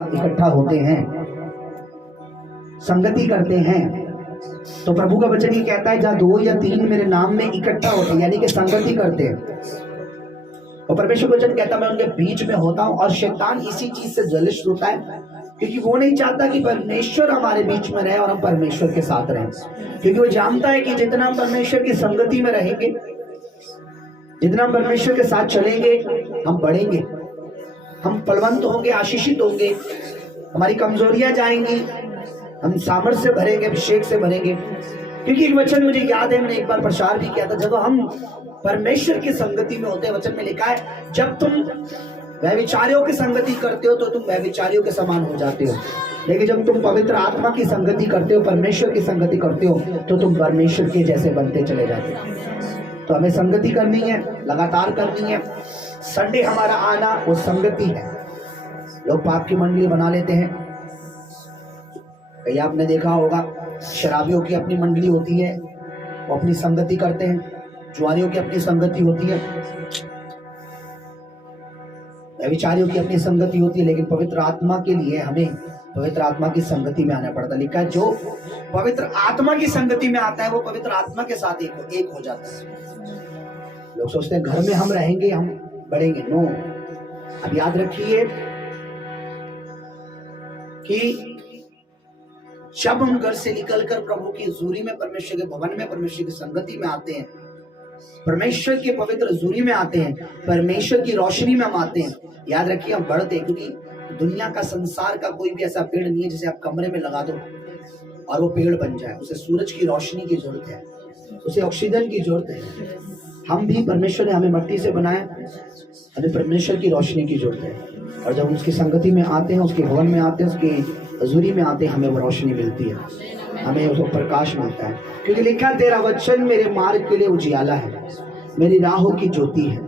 इकट्ठा होते हैं, संगति करते हैं, तो प्रभु का वचन ये कहता है जहाँ 2 या 3 मेरे नाम में इकट्ठा होते हैं, यानी कि संगति करते हैं। और परमेश्वर वचन कहता है मैं उनके बीच में होता हूँ। और शैतान इसी चीज से जलिश होता है, क्योंकि वो नहीं चाहता कि परमेश्वर हमारे बीच में रहे और हम परमेश्वर के साथ रहें, क्योंकि वो जानता है कि जितना हम परमेश्वर की संगति में रहेंगे, जितना हम परमेश्वर के साथ चलेंगे, हम बढ़ेंगे, हम फलवंत होंगे, आशीषित होंगे, हमारी कमजोरियां जाएंगी, हम सामर्थ्य से भरेंगे, अभिषेक से भरेंगे। क्योंकि एक वचन मुझे याद है, मैंने एक बार प्रचार भी किया था, जब हम परमेश्वर की संगति में होते हैं, वचन में लिखा है जब तुम व्यभिचारियों की संगति करते हो तो तुम व्यभिचारियों के समान हो जाते हो, लेकिन जब तुम पवित्र आत्मा की संगति करते हो, परमेश्वर की संगति करते हो, तो तुम परमेश्वर के जैसे बनते चले जाते हो। तो हमें संगति करनी है, लगातार करनी है। संडे हमारा आना वो संगति है। लोग पाप की मंडली बना लेते हैं, कहीं आपने देखा होगा शराबियों की अपनी मंडली होती है, वो अपनी संगति करते हैं, जुआरियों की अपनी संगति होती है, व्यभिचारियों की अपनी संगति होती है। लेकिन पवित्र आत्मा के लिए हमें पवित्र आत्मा की संगति में आना पड़ता है। लिखा है जो पवित्र आत्मा की संगति में आता है वो पवित्र आत्मा के साथ एक हो जाता है। लोग सोचते हैं घर में हम रहेंगे हम बढ़ेंगे, नो। अब याद रखिए कि जब हम घर से निकलकर प्रभु की हजूरी में, परमेश्वर के भवन में, परमेश्वर की संगति में आते हैं, परमेश्वर के पवित्र हजूरी में आते हैं, परमेश्वर की रोशनी में हम आते हैं, याद रखिए हम बढ़ते हैं। क्योंकि दुनिया का, संसार का कोई भी ऐसा पेड़ नहीं है जिसे आप कमरे में लगा दो और वो पेड़ बन जाए। उसे सूरज की रोशनी की जरूरत है, उसे ऑक्सीजन की जरूरत है। हम भी, परमेश्वर ने हमें मिट्टी से बनाया, हमें परमेश्वर की रोशनी की जरूरत है। और जब उसकी संगति में आते हैं, उसके भवन में आते हैं, उसकी हजूरी में आते हैं, हमें वो रोशनी मिलती है, हमें उसको प्रकाश मिलता है। क्योंकि लिखा तेरा वचन मेरे मार्ग के लिए उजियाला है, मेरी राहों की ज्योति है।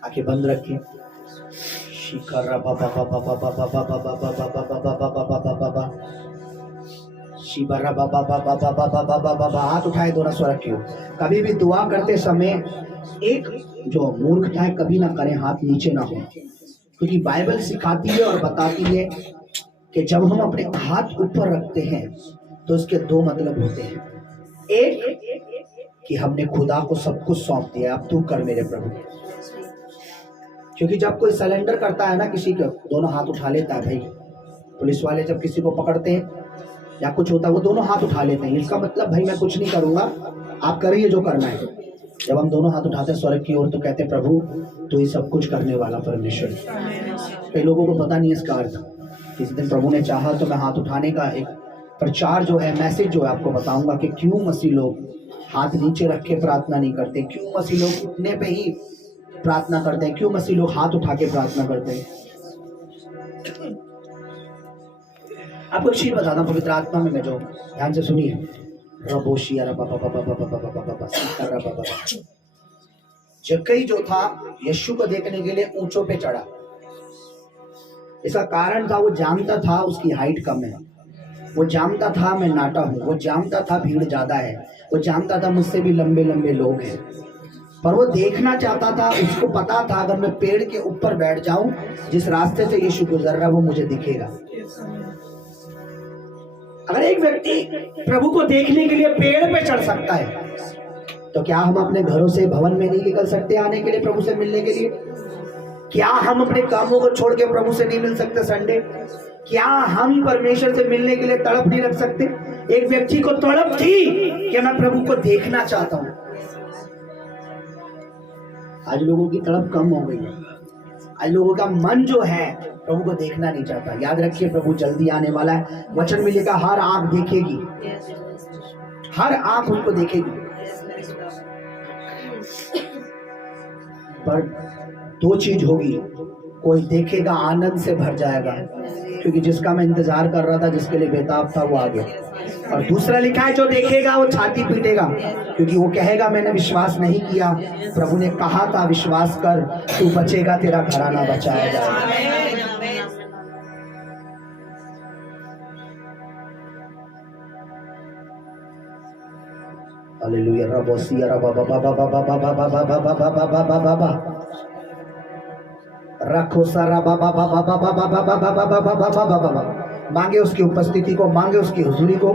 आंखें बंद रखिए। शिकरा बाबा बाबा बाबा बाबा बाबा बाबा बाबा बाबा बाबा बाबा शिबरा बाबा बाबा बाबा बाबा बाबा। हाथ उठाए, दोनों स्वर रखियो। कभी भी दुआ करते समय एक जो मूर्खता है कभी ना करें, हाथ नीचे ना हो, क्योंकि बाइबल सिखाती है और बताती है कि जब हम अपने हाथ ऊपर रखते हैं तो इसके 2 मतलब होते हैं। एक कि हमने खुदा को सब कुछ सौंप दिया, अब तू कर मेरे प्रभु। क्योंकि जब कोई सरेंडर करता है ना किसी को, दोनों हाथ उठा लेता है भाई। पुलिस वाले जब किसी को पकड़ते हैं या कुछ होता है, वो दोनों हाथ उठा लेते हैं। इसका मतलब भाई मैं कुछ नहीं करूंगा, आप करिए जो करना है। जब हम दोनों हाथ उठाते हैं स्वर्ग की ओर तो कहते हैं प्रभु तू ही सब कुछ करने वाला परमेश्वर। कई लोगों को पता नहीं इसका अर्थ। किसी दिन प्रभु ने चाहा तो मैं हाथ उठाने का एक प्रचार जो है, मैसेज जो है आपको बताऊंगा कि क्यों मसीह लोग हाथ नीचे रख के प्रार्थना नहीं करते, क्यों मसीह लोग उठने पे ही प्रार्थना करते हैं, क्यों मसीह लोग हाथ उठा के प्रार्थना करते हैं। आपको एक चीज बताता हूं पवित्र आत्मा में, जो ध्यान से सुनिए। जक्कई जो था यीशु को देखने के लिए ऊंचों पे चढ़ा। इसका कारण था वो जानता था उसकी हाइट कम है, वो जानता था मैं नाटा हूं, वो जानता था भीड़ ज्यादा है, वो जानता था मुझसे भी लंबे लंबे लोग हैं, पर वो देखना चाहता था। उसको पता था अगर मैं पेड़ के ऊपर बैठ जाऊं, जिस रास्ते से यीशु गुजर रहा है वो मुझे दिखेगा। अगर एक व्यक्ति प्रभु को देखने के लिए पेड़ पे चढ़ सकता है, तो क्या हम अपने घरों से, भवन में नहीं निकल सकते आने के लिए, प्रभु से मिलने के लिए? क्या हम अपने कामों को छोड़ के प्रभु से नहीं मिल सकते संडे? क्या हम परमेश्वर से मिलने के लिए तड़प नहीं रख सकते? एक व्यक्ति को तड़प थी कि मैं प्रभु को देखना चाहता हूं। आज लोगों की तड़प कम हो गई है। आज लोगों का मन जो है प्रभु को देखना नहीं चाहता। याद रखिए प्रभु जल्दी आने वाला है। वचन में लिखा हर आंख देखेगी, हर आंख उनको देखेगी। पर 2 चीज होगी, कोई देखेगा आनंद से भर जाएगा, क्योंकि जिसका मैं इंतजार कर रहा था, जिसके लिए बेताब था वो आ गया। और दूसरा लिखा है जो देखेगा वो छाती पीटेगा, क्योंकि वो कहेगा मैंने विश्वास नहीं किया। प्रभु ने कहा था विश्वास कर, तू बचेगा, तेरा घराना बचाया जाएगा। हालेलुया। रबोसिया रबा बाबा बाबा बाबा बाबा बाबा बाबा बाबा बाबा। रखो सारा बाबा बाबा बाबा बाबा बाबा बाबा बाबा बाबा। मांगे उसकी उपस्थिति को, मांगे उसकी हुजूरी को।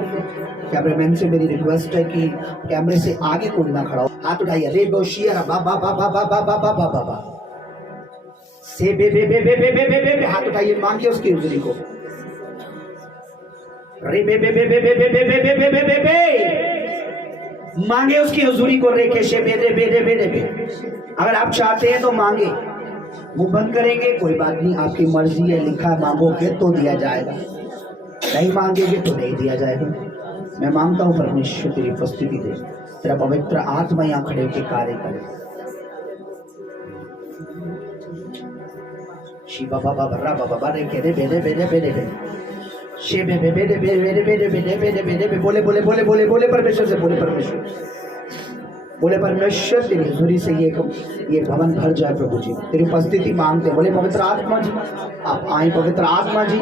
कैमरामैन से मेरी रिक्वेस्ट है कि कैमरे से आगे कोई ना खड़ा हो। हाथ उठाइए, रे बोशिया बाबा बाबा बाबा बाबा बाबा से बे बे बे बे बे बे बे बे। हाथ उठाइए, मांगिए उसकी हुजूरी को। रे बे बे बे बे बे बे बे बे बे बे बे बे। मांगे उसकी हुजूरी को। रेखे शे बे रे बे रे बे रे बे। अगर आप चाहते हैं तो मांगे, मुंह बंद करेंगे कोई बात नहीं, आपकी मर्जी है। लिखा मांगोगे तो दिया जाएगा, नहीं मांगेंगे तो नहीं दिया जाएगा। मैं मांगता हूं परमेश्वर तेरी उपस्थिति दे, तेरा पवित्र आत्मा यहाँ खड़े होकर कार्य करे। शिवा बाबा बर्रा बाबा रे केरे बेरे बेरे बेरे बेरे शे बे बे बेरे बेरे बेरे बेरे बेरे बेरे बेरे बे। बोले बोले बोले बोले बोले परमेश्वर से, बोले परमेश्वर, बोले परमेश्वर तेरी हुजूरी से ये भवन भर जाए प्रभु जी। तेरी उपस्थिति मांगते। बोले पवित्र आत्मा जी आप आए, पवित्र आत्मा जी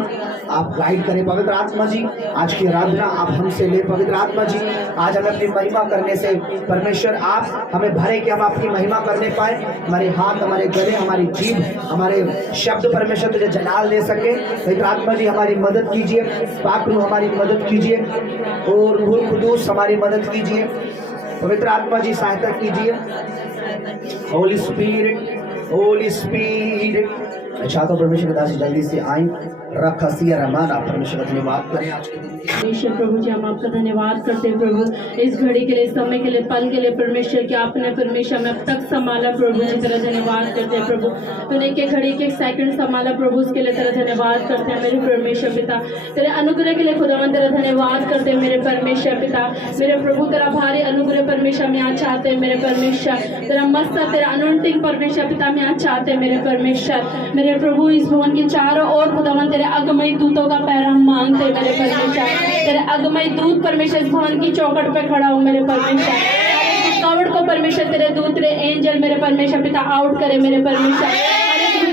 आप गाइड करें, पवित्र आत्मा जी आज की आराधना आप हमसे ले, पवित्र आत्मा जी आज हमें अपनी महिमा करने से परमेश्वर आप हमें भरे कि हम आपकी महिमा करने पाए। हमारे हाथ, हमारे गले, हमारी जीभ, हमारे शब्द परमेश्वर तुझे जलाल दे सके। पवित्र आत्मा जी हमारी मदद कीजिए, पाक रूह हमारी मदद कीजिए और रूह कुदूस हमारी मदद कीजिए। पवित्र आत्मा जी सहायता कीजिए। Holi spirit, Holi spirit. अच्छा तो परमेश्वर दास जल्दी से आए। रखा सिया रमाना परमेश्वर का धन्यवाद करें आज के दिन के। परमेश्वर प्रभु जी हम आपका धन्यवाद करते हैं प्रभु, इस घड़ी के लिए, इस समय के लिए, पल के लिए परमेश्वर कि आपने परमेश्वर में अब तक संभाला प्रभु जी, तेरा धन्यवाद करते हैं प्रभु। तूने एक घड़ी के एक सेकंड संभाला प्रभु, उसके लिए तेरा धन्यवाद करते हैं मेरे परमेश्वर पिता। तेरे अनुग्रह के लिए खुदावन तेरा धन्यवाद करते हैं मेरे परमेश्वर पिता। मेरे प्रभु तेरा भारी अनुग्रह परमेश्वर में यहाँ चाहते हैं मेरे परमेश्वर, तेरा मस्त तेरा अनोइंटिंग परमेश्वर पिता में यहाँ चाहते हैं मेरे परमेश्वर। मेरे प्रभु इस भवन के चारों ओर खुदावन तेरे अगमई दूतों का पैरा मांगते हैं मेरे परमेश्वर। तेरे अगमई दूत परमेश्वर इस भवन की चौखट पे खड़ा हो मेरे परमेश्वर। कवड़ को परमेश्वर तेरे दूत, तेरे एंजल मेरे परमेश्वर पिता आउट करे मेरे परमेश्वर।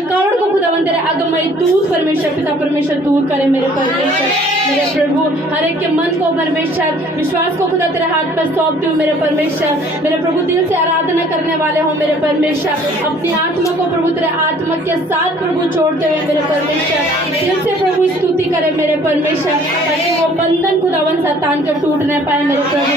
कवड़ को खुदावन तेरे अगमई दूत परमेश्वर पिता परमेश्वर दूर करे मेरे परमेश्वर। मेरे प्रभु हर एक के मन को परमेश्वर, विश्वास को खुदा तेरे हाथ पर सौंपती हूँ मेरे परमेश्वर। मेरे प्रभु दिल से आराधना करने वाले हो मेरे परमेश्वर, अपनी आत्मा को प्रभु तेरे आत्मा के साथ प्रभु जोड़ते हुए मेरे परमेश्वर दिल से प्रभु स्तुति करे मेरे परमेश्वर, ताकि वो बंधन खुदावन शैतान के टूट न पाए मेरे प्रभु,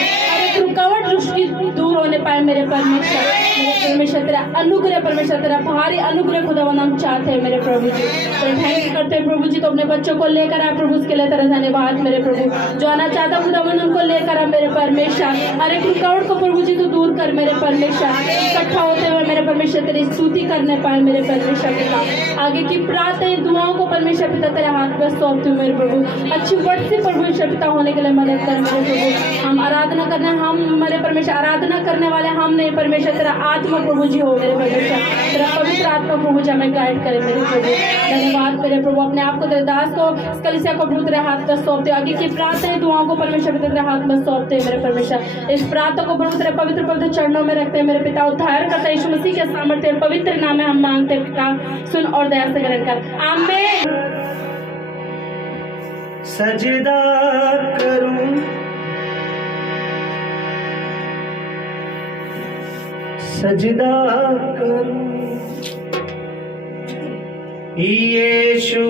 रुकावट दृष्टि दूर होने पाए मेरे परमेश्वर। मेरे परमेश्वर तेरा अनुग्रह परमेश्वर, तेरा भारी अनुग्रह खुदावन हम चाहते हैं मेरे प्रभु जी। तेरे थैंक्स करते हैं प्रभु जी, तो अपने बच्चों को लेकर आए प्रभु, उसके लिए तेरा धन्यवाद मेरे प्रभु। जो आना चाहता खुदावन उनको लेकर आ मेरे परमेश्वर, हर एक रुकावट को प्रभु जी तो दूर कर मेरे परमेश्वर। इकट्ठा होते हुए मेरे परमेश्वर तेरी स्तुति करने पाए मेरे परमेश्वर पिता। आगे की प्रार्थना दुआओं को परमेश्वर पिता तेरे हाथ में सौंपती हूँ मेरे प्रभु। अच्छी वर्ष से परमेश्वर पिता होने के लिए मदद कर मेरे प्रभु। हम आराधना करने, हम मेरे परमेश्वर आराधना करने वाले हम नहीं परमेश्वर, तेरा आत्मा प्रभु जी हो मेरे परमेश्वर, तेरा पवित्र आत्मा प्रभु जी हमें गाइड करे मेरे प्रभु। धन्यवाद मेरे प्रभु, अपने आप को तेरे दास को, इस कलीसिया को प्रभु तेरे हाथ में सौंपते, आगे की प्रार्थना दुआओं को परमेश्वर तेरे हाथ में सौंपते मेरे परमेश्वर। इस प्रार्थना को प्रभु तेरे पवित्र पवित्र चरणों में रखते मेरे पिता। उद्धार करता यीशु मसीह के सामर्थ्य पवित्र नाम में हम मांगते पिता, सुन और दया से ग्रहण कर, आमीन। सजदा करूं सजदा करूं यीशु,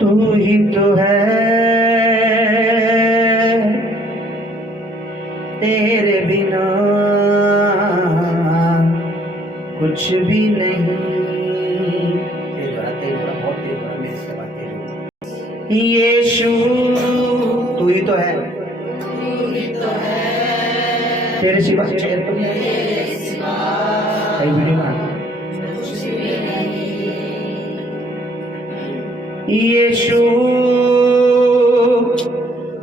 तू ही तो है, तेरे बिना कुछ भी नहीं। यीशु तू ही तो है, तेरे सिवा कहीं भी नहीं मांगा। यीशु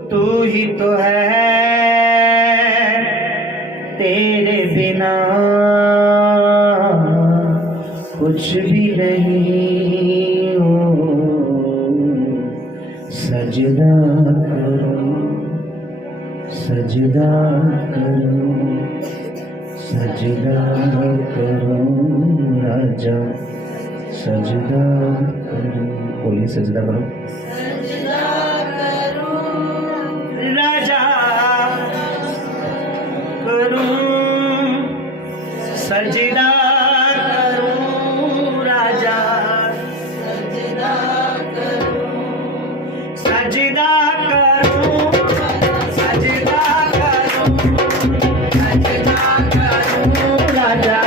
तू ही तो है, तेरे बिना कुछ भी नहीं हो। सजदा करो, सजदा करो, सजदा करो राजा, सजदा करो। बोलिए सजदा करो, सजदा करो राजा, सजदा करूं राजा, सजदा करूं, सजदा करूं, सजदा करूं, सजदा करूं राजा,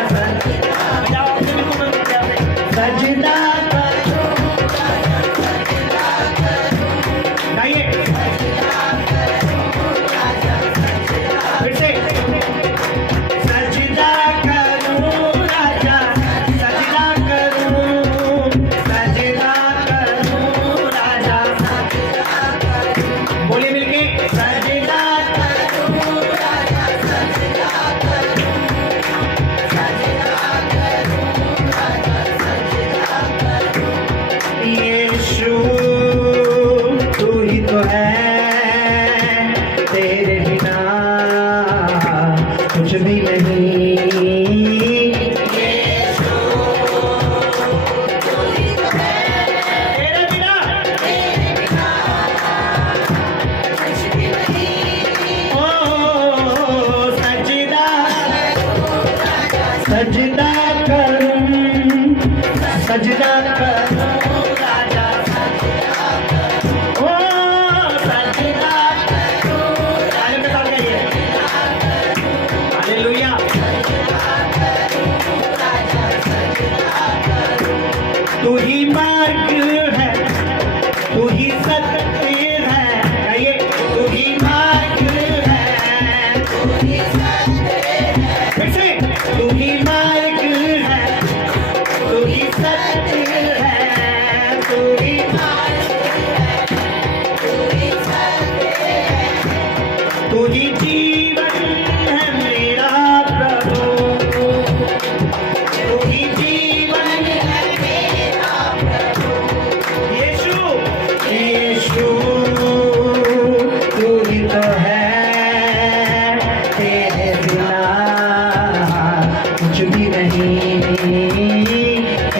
सजदा करूं, गाइए फिर से, सजदा करूं राजा, सजदा करूं, सजदा करूं राजा, बोलिए मिलके, सजदा करूं राजा, सजदा करूं, सजदा करूं राजा, सजदा करूं। यीशु तू ही तो है, तेरे बिना कुछ भी नहीं। यीशु तू ही तो है, तेरे बिना कुछ भी नहीं। ओ सजदा, सजदा करूं, सजदा करूं राजा, सजदा करूं, ओ सजदा करूं, ताली के साथ गाइए, हालेलुया। तू ही मार्ग है, तू ही सत्य है, गाइए, तू ही मार्ग है, तू ही सत्य है, फिर से, तू ही मार्ग है, तू ही सत्य है, तू ही मार्ग है, तू ही सत्य है, तू ही जीवन है मेरा प्रभु, तू ही जीवन है मेरा प्रभु। यीशु, यीशु तू ही तो है, तेरे बिना कुछ भी नहीं।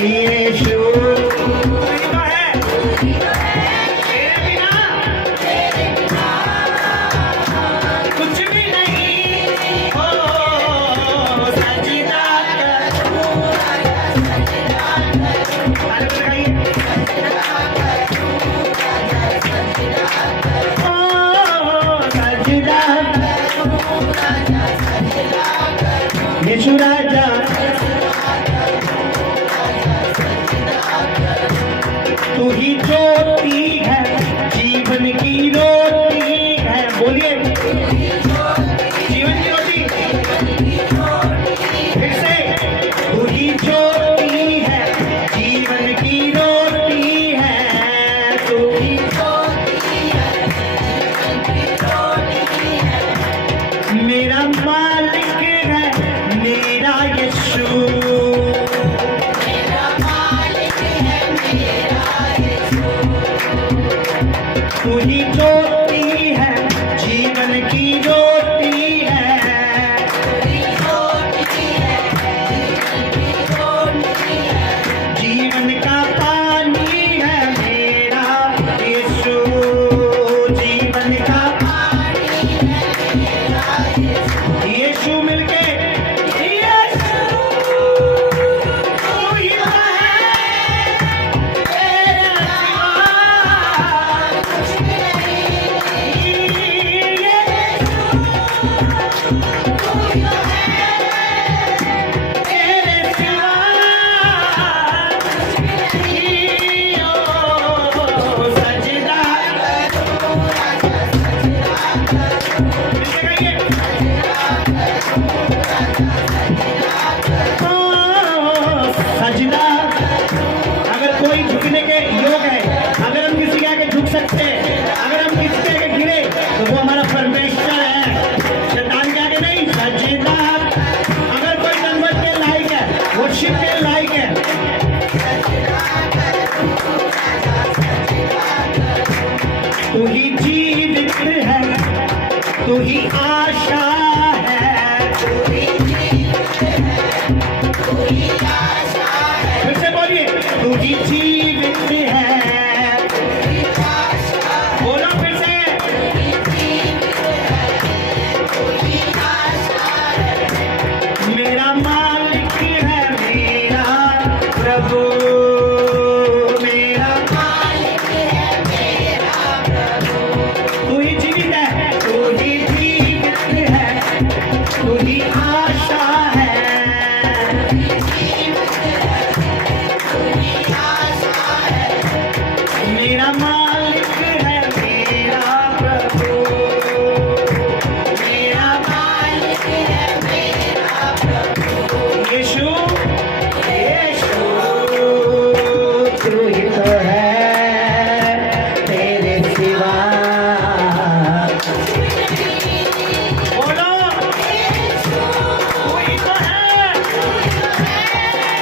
यीशु तू ही तो है, तेरे बिना कुछ भी नहीं। ओ सजदा करूं राजा, सजदा करूं, ताली बजाइए, सजदा करूं राजा, सजदा करूं, ओ सजदा करूं राजा, सजदा करूं, यीशु राजा, तू ही ज्योति है, जीवन की रोटी है, बोलिए, जीवन की रोटी, फिर से, तू ही ज्योति है, जीवन की रोटी है, तू ही ज्योति है, जीवन की रोटी है, मेरा मालिक है, मेरा यीशु, मेरा मालिक है, मेरा यीशु, तू ही ज्योति है, जीवन की ज्योति है, तू ही ज्योति है, जीवन की ज्योति है, जीवन का पानी है मेरा यीशु, जीवन का पानी है मेरा यीशु, यीशु मिलके, यीशु तू ही तो है, तेरे सिवा कुछ भी नहीं। यीशु तू ही तो है, तेरे सिवा कुछ भी नहीं। ओ सजदा करूं राजा, सजदा करूं, मिलके गाइए, ओ सजदा। अगर कोई झुकने के योग है, अगर हम किसी के आगे झुक सकते हैं, अगर हम किसी के आगे गिरे, तो वो हमारा परमेश्वर है, शैतान के आगे नहीं। सजदा, अगर कोई नंबर के लायक है, वो शिव के लायक है। तू ही जीवित है, तू ही आशा है, तू ही जीवित है, तू ही आशा है, मेरा मालिक है मेरा प्रभु, मेरा मालिक है मेरा प्रभु, यीशु यीशु तू ही तो है, तेरे सिवा बोलो तू ही तो है,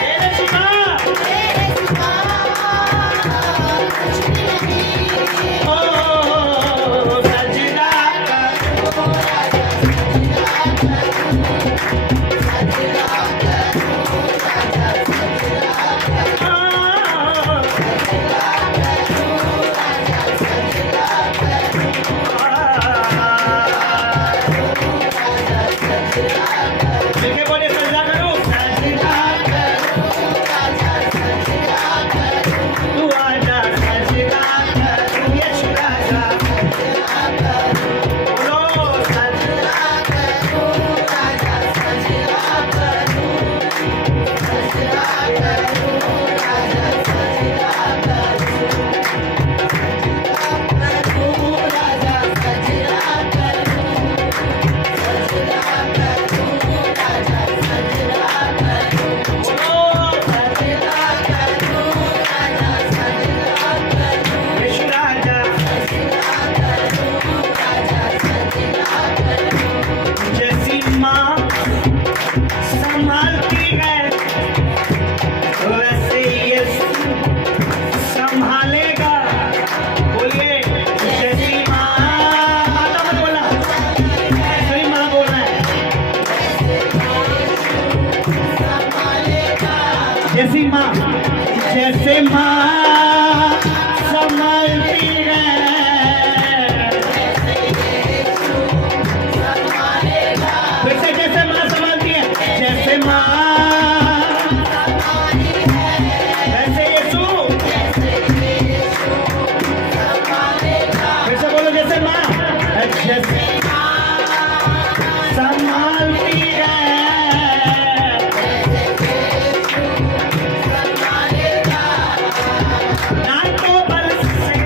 तेरे सिवा ओ सजदा मिलके बोले सजदा करो, सजदा तू आजा, सजदा करूं यीशु राजा, बोलो सजदा यीशु राजा, जैसी माँ संभालती है वैसे यीशु संभालेगा, बोलिए जैसी माँ, माता मत बोलना, सही माँ बोलना है, जैसी माँ, जैसे माँ संभालती है फिर से जैसे माँ संभालती है, जैसे माँ वैसे यीशु, फिर से बोलो जैसे माँ, जैसे संभालती है, ना तो बल से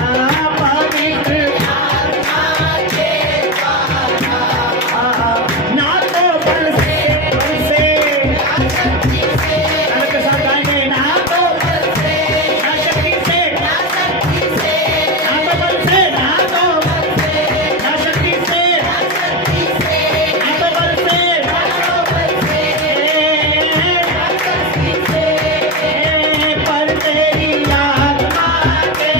पवित्र ना तो बल से ताल के साथ गाएंगे, ना तो बल से ना शक्ति से ना तो बल से ना शक्ति से ना तो बल से पर तेरी आत्मा के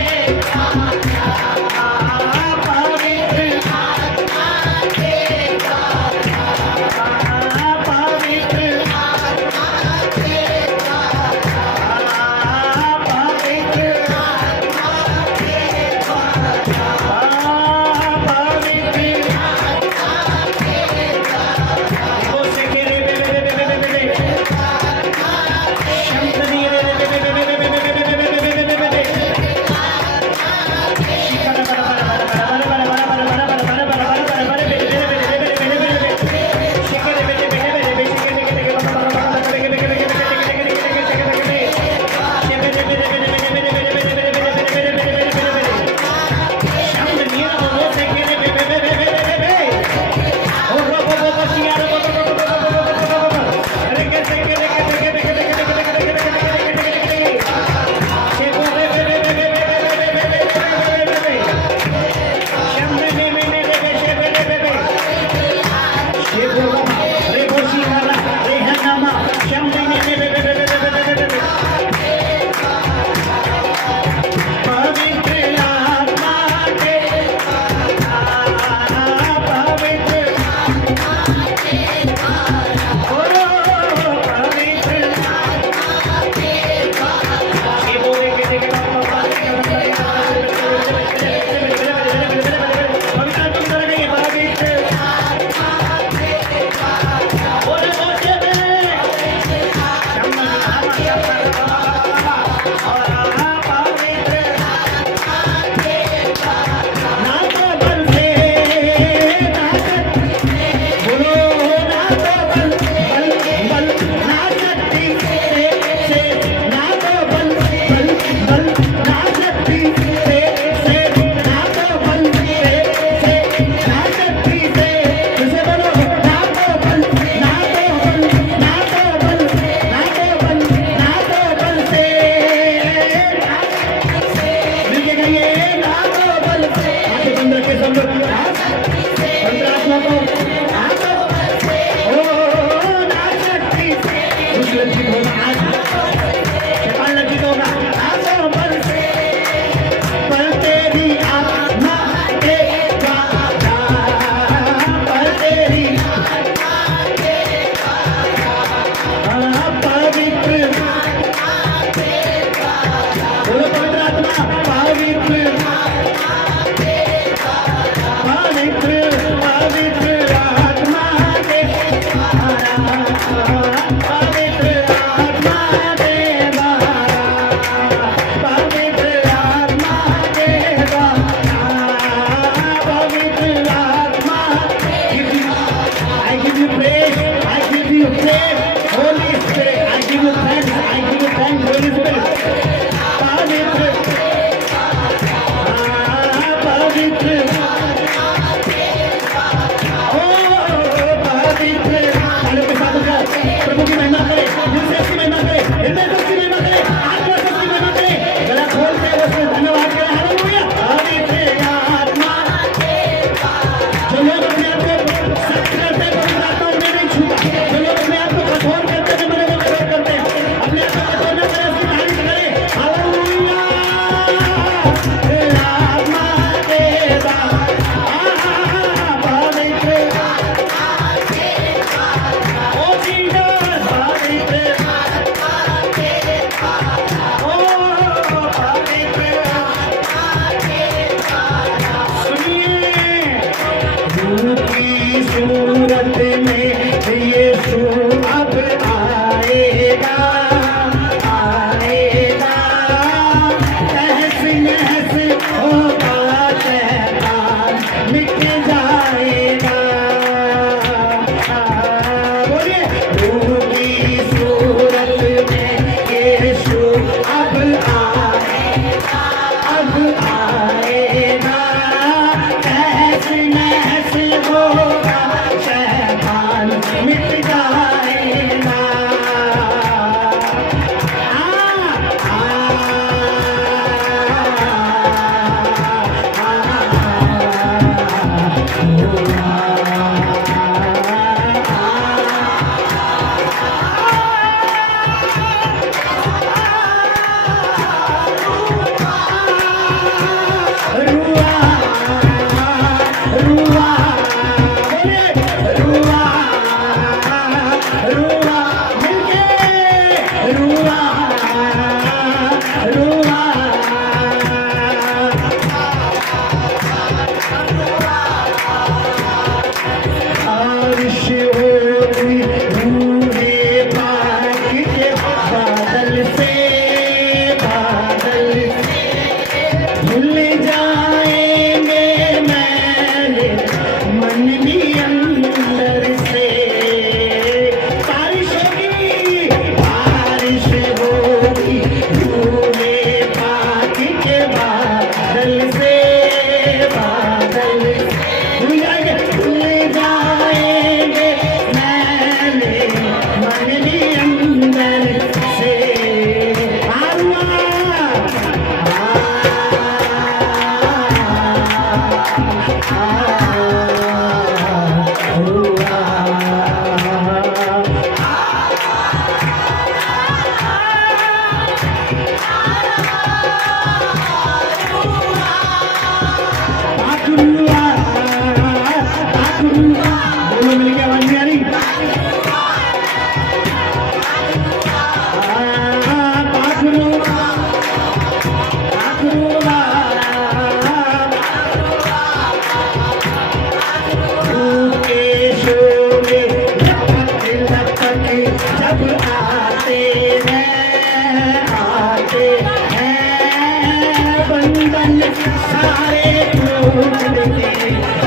सारे टूटते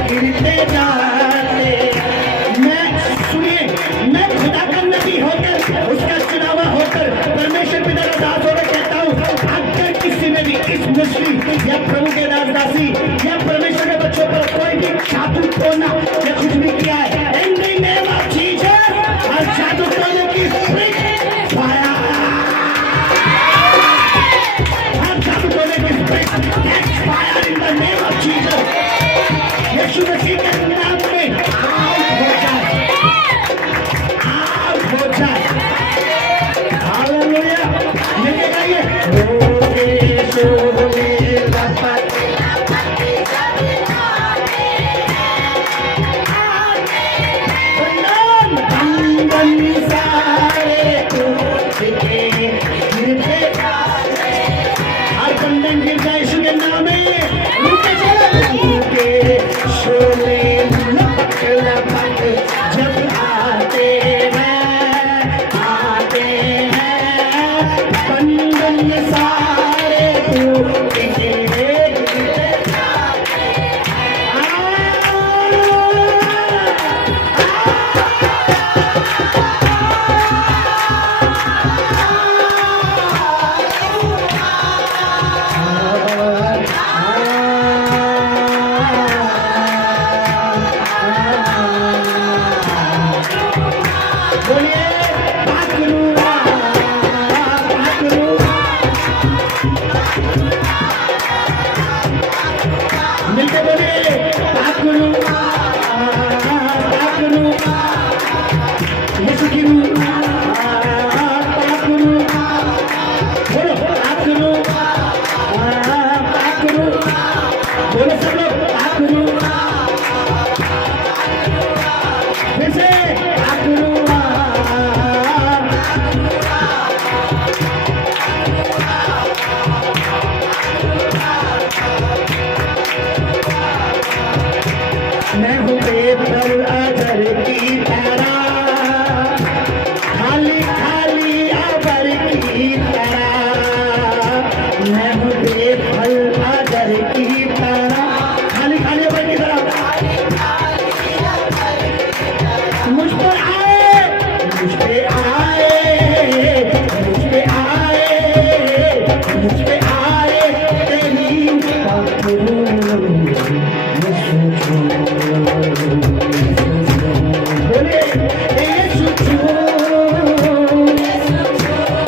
गिरते जाते। मैं सुनिए, मैं खुदा का नबी होकर, उसका चुनावा होकर, परमेश्वर पिता का दास होकर कहता हूँ, अगर किसी ने भी इस मुस्लिम या प्रभु के दास दासी या परमेश्वर के बच्चों पर कोई भी जादू टोना या कुछ भी किया है, इन द नेम ऑफ जीसस, और जादू टोने की स्पिरिट फायर, और जादू टोने की spirit catch fire in the name of Jesus. Yeshu Masih के नाम में आउट हो जाए। हालेलुया। लेके जाइए। हर बंधन गिर जाए यीशु के नाम में। रुके चले रुके शोले लपक लपक जब आते हैं बंधन सारे टूटे बोलिए पाकरू पाकरू। मिलके बोलिए पाकरू पाकरू। यीशु की पाकरू। बोलो पाकरू पाकरू। बोलो सब लोग पाकरू। फिर से पाकरू। मैं हूँ बेफल अदर की तरह, खाली खाली अबर की तरह। मैं हूँ बेफल अदर की तरह, खाली खाली अबर की तरह। मुझ पर आए, मुझ पे आए, मुझ पे आए, मुझ पे आए तेरी पाकरू। बोले यीशु छू,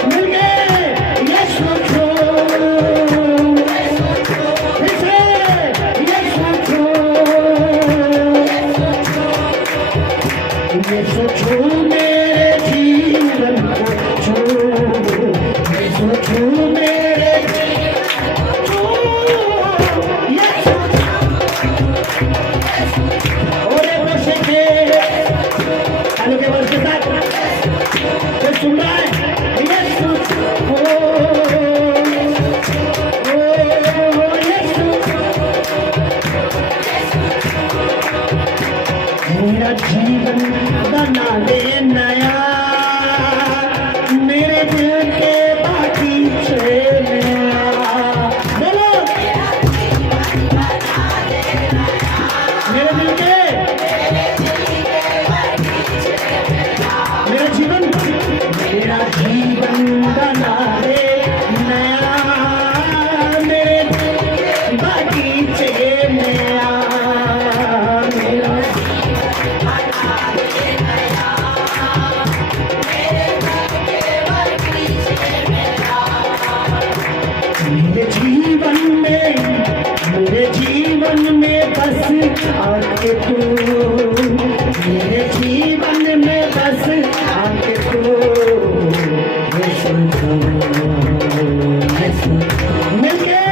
मिल गए यीशु छू, फिर से यीशु छू, यीशु छू मेरे जीवन को छू, यीशु छू मेरे छू, यीशु और एक वर्ष के चालू के वर्ष के साथ कोई सुन रहा है? यीशु ओ यीशु। मेरा जीवन बना दे नया, मेरे दिल के बागीचे में आ। बोलो मेरे दिल के, मेरा जीवन बना दे नया, मेरे बागीचे में आ। मेरे जीवन में बस आके तू, मेरे जीवन में बस आके तू। मिल गए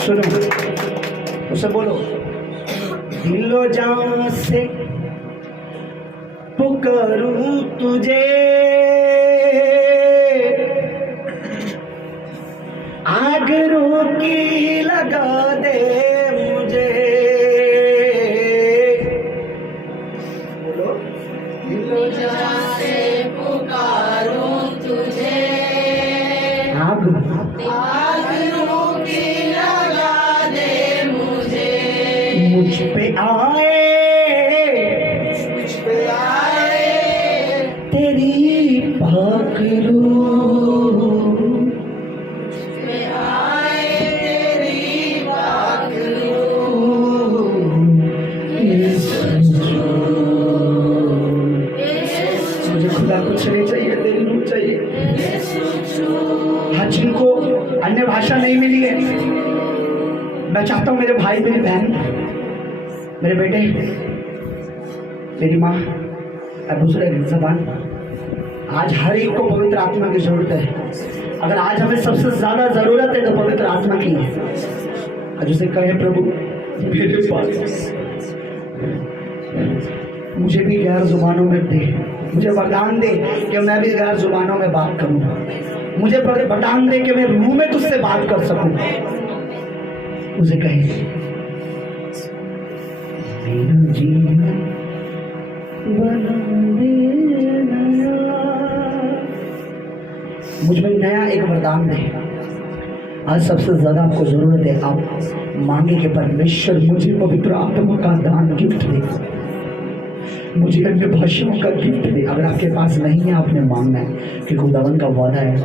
सुनो, उसे बोलो, दिलो जान से पुकारूं तुझे, आग रोकी लगा दे मुझे। बोलो, दिलो जान से पुकारूं तुझे, आग रोकी लगा दे मुझे। मुझ पे आए तेरी पाक रूह, मुझे खुदा कुछ नहीं चाहिए, तेरी रूह चाहिए। हाँ, जिनको अन्य भाषा नहीं मिली है, मैं चाहता हूँ मेरे भाई, मेरी बहन, मेरे बेटे, मेरी माँ और दूसरे जबान, आज हर एक को पवित्र आत्मा की जरूरत है। अगर आज हमें सबसे ज्यादा जरूरत है तो पवित्र आत्मा की है। आज उसे कहे, प्रभु मेरे पास मुझे भी गैर जुबानों में दे, मुझे वरदान दे कि मैं भी गैर जुबानों में बात करूं, मुझे वरदान दे कि मैं रूह में तुझसे बात कर सकूं। उसे कहे, मेरा जीवन बना दे नया, मुझ में नया एक वरदान दे। आज सबसे ज्यादा आपको जरूरत है, आप मांगे कि परमेश्वर मुझे पवित्र आत्मा का दान गिफ्ट दे, मुझे अन्य भाषाओं का गिफ्ट दे। अगर आपके पास नहीं है, आपने मांगना है, कि खुदावन का वादा है,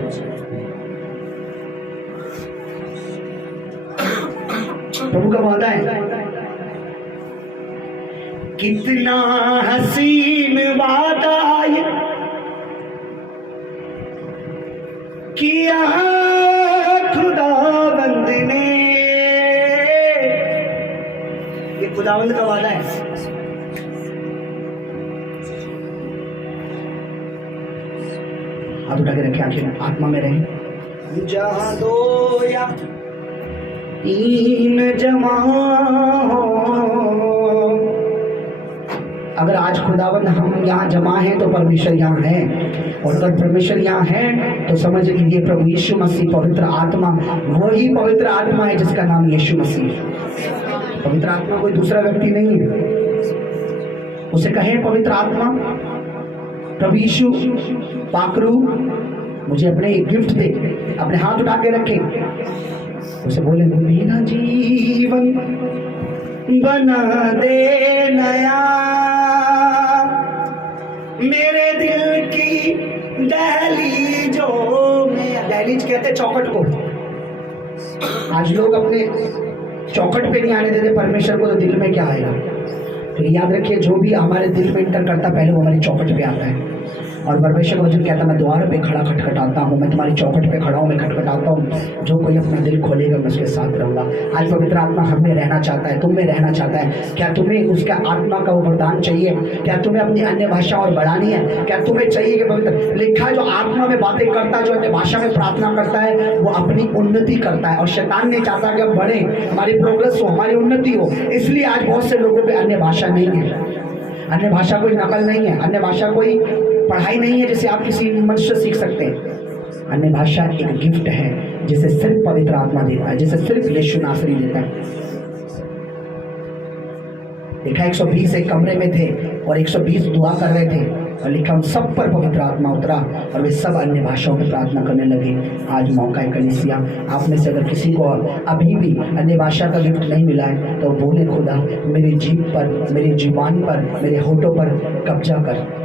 प्रभु का वादा है। कितना हसीन वादा ये किया खुदावंद ने, ये खुदावंद का वादा है। हाथ उठा के रखे, आंखें आत्मा में रहे। जहां दो या तीन जमा हो, अगर आज खुदावंद हम यहाँ जमा हैं तो परमेश्वर यहाँ है, और अगर परमेश्वर यहाँ है तो समझ लीजिए प्रभु यीशु मसीह पवित्र आत्मा वही पवित्र आत्मा है जिसका नाम यीशु मसीह है। पवित्र आत्मा कोई दूसरा व्यक्ति नहीं है। उसे कहे, पवित्र आत्मा, प्रभु यीशु पाकरू, मुझे अपने एक गिफ्ट दे। अपने हाथ उठा के रखे, उसे बोले, मेरा जीवन बना दे नया, मेरे दिल की दहलीजों में, दहलीज कहते चौखट को। आज लोग अपने चौखट पे नहीं आने देते परमेश्वर को, तो दिल में क्या आएगा? तो याद रखिए, जो भी हमारे दिल में इंटर करता पहले वो हमारी चौखट पे आता है। और परमेश्वर का वचन कहता है, मैं द्वार पे खड़ा खटखटाता हूँ, मैं तुम्हारी चौखट पे खड़ा हूँ, मैं खटखटाता हूँ, जो कोई अपना दिल खोलेगा मैं उसके साथ रहूंगा। आज पवित्र आत्मा हम में रहना चाहता है, तुम में रहना चाहता है। क्या तुम्हें उसका आत्मा का वो वरदान चाहिए? क्या तुम्हें अपनी अन्य भाषा और बढ़ानी है? क्या तुम्हें चाहिए कि पवित्र लिखा है, जो आत्मा में बातें करता है, जो अन्य भाषा में प्रार्थना करता है, वो अपनी उन्नति करता है। और शैतान नहीं चाहता कि हम बढ़े, हमारी प्रोग्रेस हो, हमारी उन्नति हो। इसलिए आज बहुत से लोगों पे अन्य भाषा नहीं है। अन्य भाषा कोई नकल नहीं है, अन्य भाषा कोई पढ़ाई नहीं है जिसे आप किसी मंच से सीख सकते हैं। अन्य भाषा एक गिफ्ट है जिसे सिर्फ पवित्र आत्मा देता है, जिसे सिर्फ यीशु नासरी देता है। लिखा 120 एक कमरे में थे और 120 दुआ कर रहे थे और लिखा उन सब पर पवित्र आत्मा उतरा और वे सब अन्य भाषाओं में प्रार्थना करने लगे। आज मौका है कलीसिया, आप में से अगर किसी को अभी भी अन्य भाषा का गिफ्ट नहीं मिला है तो बोले, खुदा मेरी जीभ पर, मेरी जुबान पर, मेरे होठों पर कब्जा कर,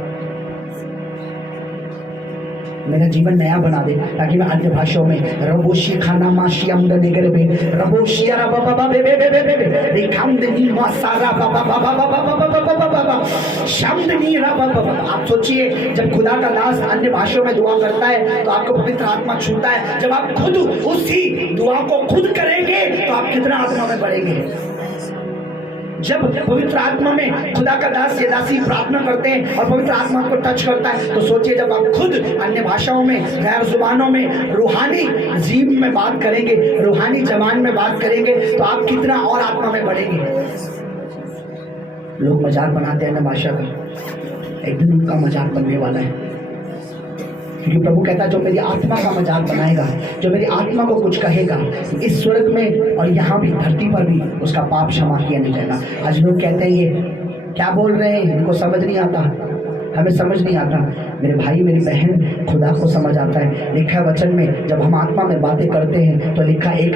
मेरा जीवन नया बना दे, ताकि मैं अन्य भाषाओं में रबोशी खाना माशी अम्द निगर बे रबोशिया रा बाबा बाबा बे बे बे बे बे रिकामदनी मासारा बाबा बाबा बाबा बाबा बाबा शब्दनी रा बाबा। आप सोचिए, जब खुदा का दास अन्य भाषाओं में दुआ करता है तो आपको पवित्र आत्मा छूता है। जब आप खुद उसी दुआ को खुद करेंगे तो आप कितना आत्मा में बढ़ेंगे। जब पवित्र आत्मा में खुदा का दास या दासी प्रार्थना करते हैं और पवित्र आत्मा को टच करता है, तो सोचिए जब आप खुद अन्य भाषाओं में, गैर जुबानों में, रूहानी जीव में बात करेंगे, रूहानी जबान में बात करेंगे, तो आप कितना और आत्मा में बढ़ेंगे। लोग मजाक बनाते हैं ना भाषा का, एक दिन उनका मजाक बनने वाला है, क्योंकि प्रभु कहता है जो मेरी आत्मा का मजाक बनाएगा, जो मेरी आत्मा को कुछ कहेगा, इस स्वर्ग में और यहाँ भी धरती पर भी उसका पाप क्षमा किया नहीं जाएगा। आज लोग कहते हैं ये क्या बोल रहे हैं, इनको समझ नहीं आता, हमें समझ नहीं आता। मेरे भाई मेरी बहन, खुदा को समझ आता है। लिखा है वचन में, जब हम आत्मा में बातें करते हैं तो लिखा एक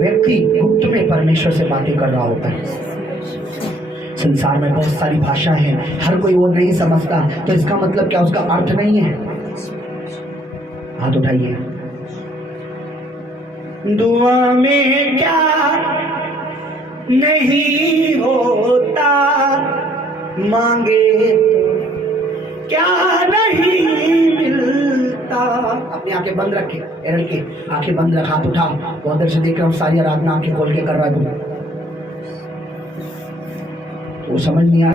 व्यक्ति गुप्त में परमेश्वर से बातें कर रहा होता है। संसार में बहुत सारी भाषा है, हर कोई वो नहीं समझता, तो इसका मतलब क्या उसका अर्थ नहीं है। हाथ उठाइए। दुआ में क्या नहीं होता, मांगे तो क्या नहीं मिलता। अपनी आंखें बंद रखे, एरल के आंखें बंद रख, हाथ उठा। बहुत देर से देख रहा हूँ सारी आराधना आंखें खोल के कर रहा है, वो समझ नहीं आ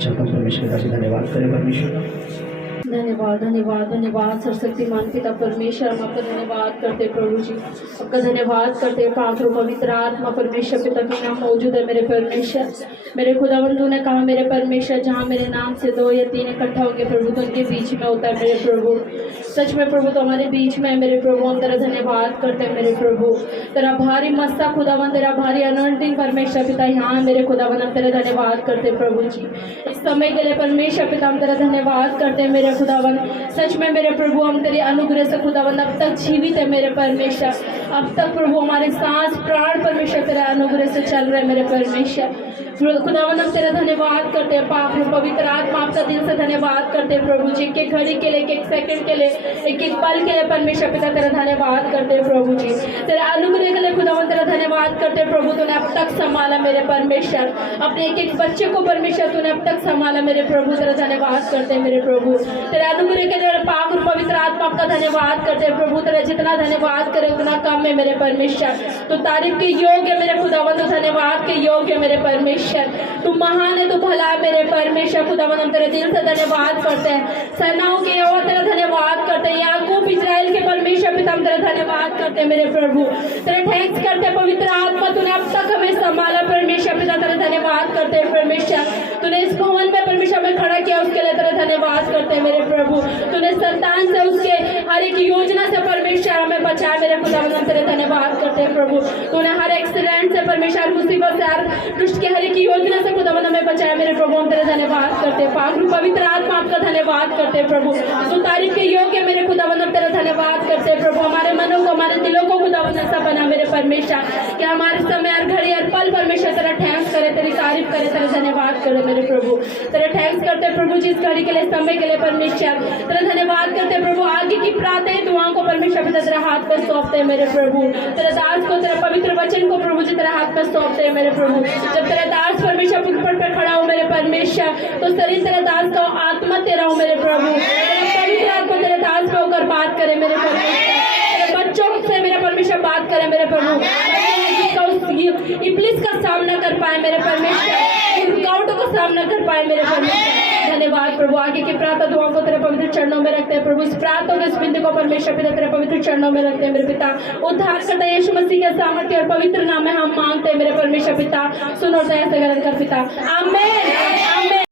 शिखर परमेश्वर का धन्यवाद करें। परमेश्वर धन्यवाद धन्यवाद धन्यवाद सर्वशक्तिमान पिता परमेश्वर, हम आपका धन्यवाद करते प्रभु जी, आपका धन्यवाद करते पात्र पवित्र आत्मा परमेश्वर पिता के नाम मौजूद है। मेरे परमेश्वर, मेरे खुदावन तूने कहा मेरे परमेश्वर जहाँ मेरे नाम से 2 या 3 इकट्ठा होंगे प्रभु तो उनके बीच में होता है। मेरे प्रभु सच में प्रभु तो हमारे बीच में है। मेरे प्रभु हम तेरा धन्यवाद करते हैं। मेरे प्रभु तेरा भारी मस्ता खुदावन, तेरा भारी अनॉइंटिंग परमेश्वर पिता यहाँ मेरे खुदावन, हम तेरा धन्यवाद करते प्रभु जी। इस समय के लिए परमेश्वर पिता हम तेरा धन्यवाद करते हैं। मेरे खुदावन सच में मेरे प्रभु हम तेरे अनुग्रह से खुदावन अब तक जीवित है। मेरे परमेश्वर अब तक प्रभु हमारे सांस प्राण परमेश्वर तेरे अनुग्रह से चल रहे मेरे परमेश्वर। खुदावन हम तेरा धन्यवाद करते हैं। पाप पवित्र आत्मा आपका दिल से धन्यवाद करते हैं प्रभु जी। एक घड़ी के लिए, एक सेकंड के लिए, एक पल के लिए परमेश्वर पिता तेरा धन्यवाद करते हैं प्रभु जी। तेरे अनुग्रह के लिए खुदावन तेरा धन्यवाद करते हैं प्रभु। तूने अब तक संभाला मेरे परमेश्वर, अपने एक बच्चे को परमेश्वर तूने अब तक संभाला मेरे प्रभु। तेरा धन्यवाद करते हैं मेरे प्रभु। तेरे अनुग्रह के लिए पाक और पवित्र आत्मा आपका धन्यवाद करते हैं प्रभु। तेरा जितना धन्यवाद करे उतना कम है मेरे परमेश्वर। तो तारीफ के योग्य मेरे खुदावन, तो धन्यवाद के योग्य मेरे परमेश्वर। तू महान है, तू भला है मेरे परमेश्वर। खुदावन हम तेरे दिल से धन्यवाद करते हैं। सेनाओं के यहोवा तेरा धन्यवाद करते हैं। याकूब इस्राएल के परमेश्वर पिता हम तेरा धन्यवाद करते हैं मेरे प्रभु। तेरे थैंक्स करते हैं पवित्र आत्मा, तूने अब तक हमें संभाला परमेश्वर पिता तेरा धन्यवाद करते हैं परमेश्वर। तूने इस भवन में परमेश्वर में खड़ा किया उसके लिए तेरा धन्यवाद करते हैं मेरे प्रभु। तूने संतान से उसके हर एक योजना से परमेश्वर हमें बचाया मेरे खुदावन, हम तेरे धन्यवाद करते हैं प्रभु। तूने हर एक्सीडेंट से परमेश्वर, मुसीबत से, हर दुष्ट के हर एक योजना से खुदावन हमें बचाया मेरे प्रभु। हम तेरे धन्यवाद करते हैं। पाक पवित्र आत्मा आपका धन्यवाद करते हैं प्रभु। तो तारीफ के योग्य मेरे खुदावन हम तेरा धन्यवाद करते हैं प्रभु। हमारे मनों को, हमारे दिलों को खुदावन ऐसा बना मेरे परमेश्वर कि हमारे समय, हर घड़ी, हर पल परमेश्वर तेरा थैंक्स करे, तेरी तारीफ करे, तेरा धन्यवाद करे मेरे प्रभु। तेरा थैंक्स करते हैं प्रभु जी इस घड़ी के लिए, समय के लिए परमेश्वर तेरा धन्यवाद करते हैं प्रभु। आगे की प्रार्थनाएं दुआओं को परमेश्वर पिता तेरे हाथ पर सौंपते हैं मेरे प्रभु। तेरे दास को, तेरे पवित्र वचन को प्रभु जी तेरे हाथ पर सौंपते हैं मेरे प्रभु। जब तेरे दास परमेश्वर पुष्पर पर खड़ा हो मेरे परमेश्वर, तो शरीर तेरे दास का, आत्मा तेरा हो मेरे प्रभु। पवित्र आत्मा तेरे दास पे होकर बात करे मेरे परमेश्वर। तेरे बच्चों से मेरे परमेश्वर बात करे मेरे प्रभु। इब्लिस का सामना कर पाए मेरे परमेश्वर, रुकावटों का सामना कर पाए मेरे परमेश्वर। धन्यवाद प्रभु। आगे की प्रार्थना दुआओं को तेरे पवित्र चरणों में रखते हैं प्रभु। इस प्रार्थना के इस बिंदु को परमेश्वर पिता तेरे पवित्र चरणों में रखते हैं मेरे पिता। उद्धार करता यीशु मसीह के सामर्थ्य और पवित्र नाम में हम मांगते हैं मेरे परमेश्वर पिता। सुनो दया से ग्रहण कर पिता। आमीन आमीन।